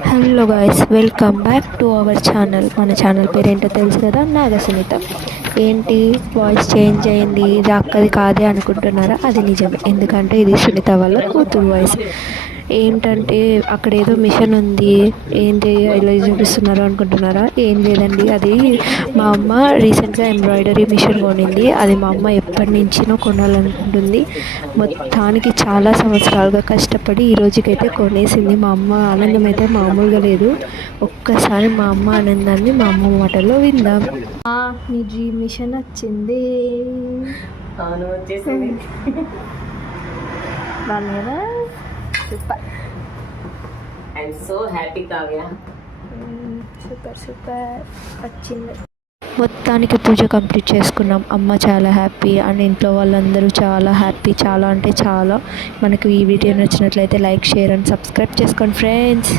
Hello guys, welcome back to our channel. మన channel పేరు ఏంటో తెలుసు కదా, నాగసునీత. ఏంటి వాయిస్ చేంజ్ అయింది, ఇది అక్కది కాదే అనుకుంటున్నారా? అది నిజమే, ఎందుకంటే ఇది సునీత వాళ్ళ కూతురు వాయిస్. ఏంటంటే అక్కడ ఏదో మిషన్ ఉంది, ఏంటి ఇలా చూపిస్తున్నారు అనుకుంటున్నారా? ఏం లేదండి, అది మా అమ్మ రీసెంట్గా ఎంబ్రాయిడరీ మిషన్ కొనింది. అది మా అమ్మ ఎప్పటి నుంచినో కొనాలనుకుంటుంది. మొత్తానికి చాలా సంవత్సరాలుగా కష్టపడి ఈ రోజుకైతే కొనేసింది. మా అమ్మ ఆనందం అయితే మామూలుగా లేదు. ఒక్కసారి మా అమ్మ ఆనందాన్ని మా అమ్మ మాటల్లో విందాం. నీ డ్రీమ్ మిషన్ వచ్చింది. అవును, వచ్చేసింది. బాగా super. I'm so happy Kavya. Super super వచ్చింది. మొత్తానికి పూజ కంప్లీట్ చేసుకున్నాం. అమ్మ చాలా హ్యాపీ అండ్ ఇంట్లో వాళ్ళందరూ చాలా హ్యాపీ. చాలా అంటే చాలా. మనకు ఈ వీడియో నచ్చినట్లయితే లైక్, షేర్ అండ్ సబ్స్క్రైబ్ చేసుకోండి ఫ్రెండ్స్.